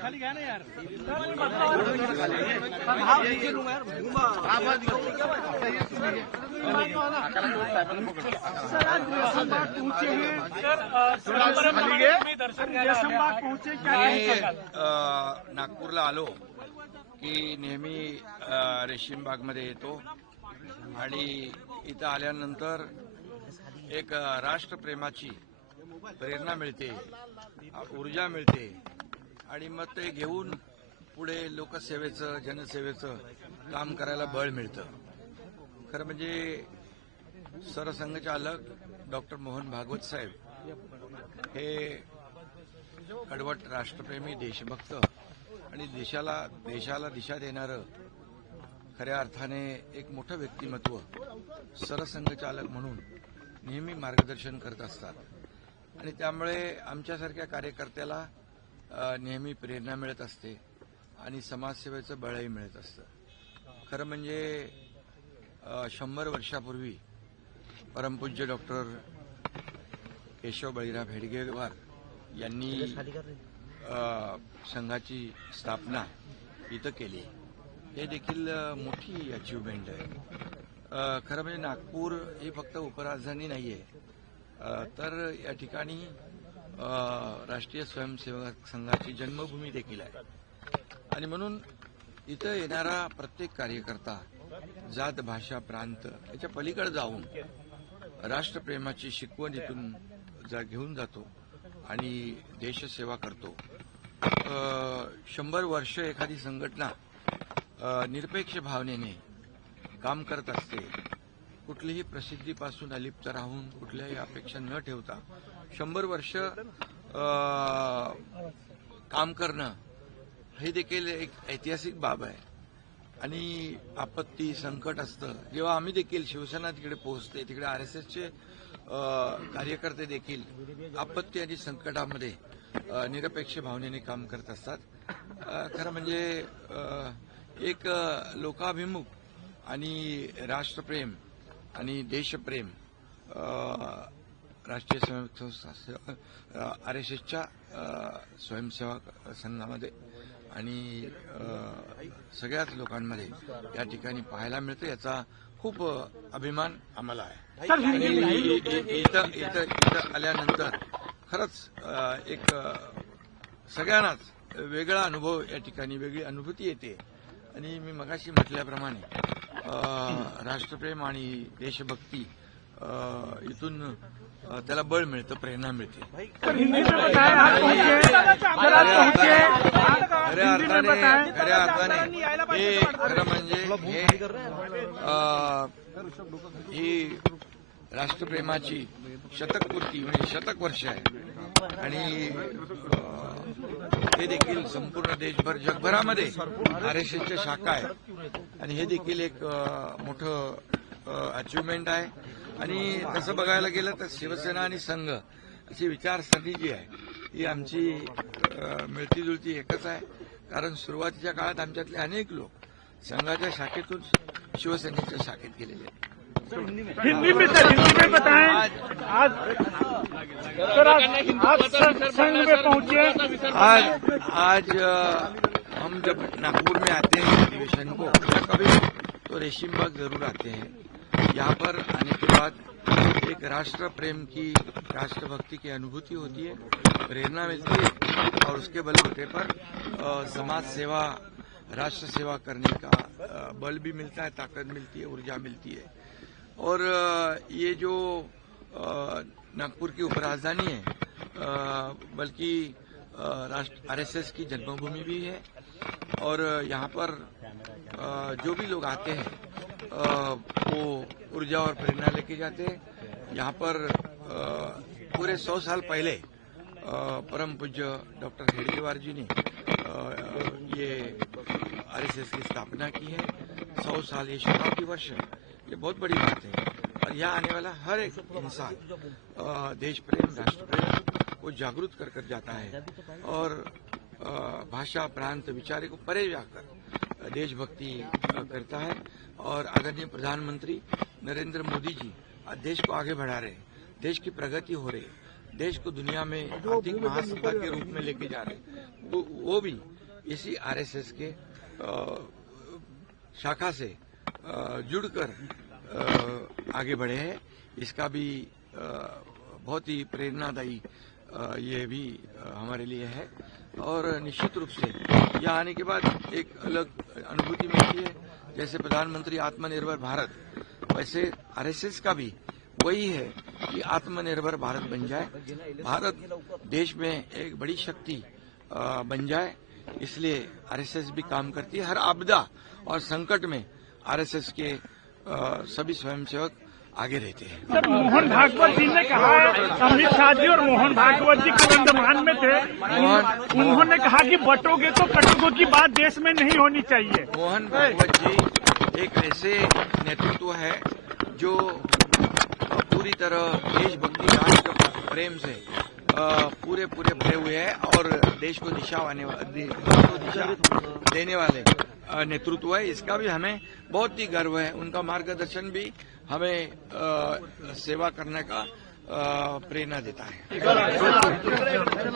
खाली घ्या ना यार. सर आज रेशमबाग पहुंचे हैं. रेशमबाग पहुंचे क्या नागपूरला आलो की नेहमी रेशीमबागमध्ये येतो आणि इथं आल्यानंतर एक राष्ट्रप्रेमाची प्रेरणा मिळते, ऊर्जा मिळते आणि मग ते घेऊन पुढे लोकसेवेचं जनसेवेचं काम करायला बळ मिळतं. खरं म्हणजे सरसंघचालक डॉक्टर मोहन भागवत साहेब हे कडवट राष्ट्रप्रेमी देशभक्त आणि देशाला दिशा देणारं खऱ्या अर्थाने एक मोठं व्यक्तिमत्व सरसंघचालक म्हणून नेहमी मार्गदर्शन करत असतात आणि त्यामुळे आमच्यासारख्या कार्यकर्त्याला नेहमी प्रेरणा मिळत असते आणि समाजसेवेचं बळही मिळत असतं. खरं म्हणजे 100 वर्षापूर्वी परमपूज्य डॉक्टर केशव बळीराम हेडगेवार यांनी संघाची स्थापना इथं केली. हे देखील मोठी अचीवमेंट आहे. खरं म्हणजे नागपूर ही फक्त उपराजधानी नाही आहे, तर या ठिकाणी राष्ट्रीय स्वयंसेवक संघाची जन्मभूमी देखील आहे आणि म्हणून इथं येणारा प्रत्येक कार्यकर्ता जात भाषा प्रांत याच्या पलीकडे जाऊन राष्ट्रप्रेमाची शिकवण इथून घेऊन जातो आणि देशसेवा करतो. 100 वर्ष एखादी संघटना निरपेक्ष भावनेने काम करत असते. कुठलीही प्रसिद्धीपासून अलिप्त राहून कुठल्याही अपेक्षा न ठेवता 100 वर्ष काम करणं हे देखील एक ऐतिहासिक बाब आहे. आणि आपत्ती संकट असतं जेव्हा आम्ही देखील शिवसेना तिकडे पोहोचते, तिकडे RSSचे कार्यकर्ते देखील आपत्ती आणि संकटामध्ये निरपेक्ष भावनेने काम करत असतात. खरं म्हणजे एक लोकाभिमुख आणि राष्ट्रप्रेम आणि देशप्रेम राष्ट्रीय स्वयंसेवक RSSच्या स्वयंसेवक संघामध्ये आणि सगळ्याच लोकांमध्ये या ठिकाणी पाहायला मिळतं. याचा खूप अभिमान आम्हाला आहे. इथं आल्यानंतर खरंच एक सगळ्यांनाच वेगळा अनुभव या ठिकाणी वेगळी अनुभूती येते आणि मी मगाशी म्हटल्याप्रमाणे राष्ट्रप्रेम आणि देशभक्ती इथून त्याला बळ मिळतं, प्रेरणा मिळते. खऱ्या अर्थाने हे खरं म्हणजे ही राष्ट्रप्रेमाची शतकपूर्ती म्हणजे शतक वर्ष आहे आणि हे देखील संपूर्ण देशभर जगभरामध्ये RSSच्या शाखा आहेत आणि हे देखील एक मोठं अचिव्हमेंट आहे. आणि तसं बघायला गेलं तर शिवसेना आणि संघ अशी विचारसरणी जी आहे ही आमची मिळती जुळती एकच आहे. कारण सुरुवातीच्या काळात आमच्यातले अनेक लोक संघाच्या शाखेतून शिवसेनेच्या शाखेत गेलेले आहेत. हिंदी में बताएं. आज हम जब नागपुर में आते हैं अधिवेशन को कभी तो रेशीमबाग जरूर आते हैं. यहाँ पर आने के बाद एक राष्ट्र प्रेम की राष्ट्रभक्ति की अनुभूति होती है, प्रेरणा मिलती है और उसके बलबूते पर समाज सेवा राष्ट्र सेवा करने का बल भी मिलता है, ताकत मिलती है, ऊर्जा मिलती है. और ये जो नागपुर की उपराजधानी है बल्कि RSS की जन्मभूमि भी है और यहाँ पर जो भी लोग आते हैं वो ऊर्जा और प्रेरणा लेके जाते हैं. यहाँ पर पूरे 100 साल पहले परम पूज्य डॉक्टर हेडगेवार जी ने ये RSS की स्थापना की है. 100 साल ये शताब्दी वर्ष है, ये बहुत बड़ी बात है. और यहाँ आने वाला हर एक इंसान देश प्रेम राष्ट्र प्रेम को जागरूक कर जाता है और भाषा प्रांत विचारे को परे जाकर देशभक्ति करता है. और आदरणीय प्रधानमंत्री नरेंद्र मोदी जी आज देश को आगे बढ़ा रहे हैं, देश की प्रगति हो रही है, देश को दुनिया में आर्थिक महासत्ता के रूप में लेके जा रहे हैं, वो भी इसी आरएसएस के शाखा से जुड़कर आगे बढ़े हैं। इसका भी बहुत ही प्रेरणादायी ये भी हमारे लिए है और निश्चित रूप से यहाँ आने के बाद एक अलग अनुभूति मिलती है। जैसे प्रधानमंत्री आत्मनिर्भर भारत, वैसे आरएसएस का भी वही है कि आत्मनिर्भर भारत बन जाए, भारत देश में एक बड़ी शक्ति बन जाए। इसलिए आरएसएस भी काम करती है। हर आपदा और संकट में आरएसएस के सभी स्वयंसेवक आगे रहते हैं। सर, मोहन भागवत जी ने कहा है, अमित शाह जी और मोहन भागवत जी अंडमान में थे, उन्होंने कहा कि बटोगे तो कटोगे की बात देश में नहीं होनी चाहिए। मोहन भागवत जी एक ऐसे नेतृत्व है जो पूरी तरह देशभक्ति राष्ट्र प्रेम से पूरे भरे हुए हैं और देश को दिशा देने वाले नेतृत्व है। इसका भी हमें बहुत ही गर्व है। उनका मार्गदर्शन भी हमें सेवा करने का प्रेरणा देता है।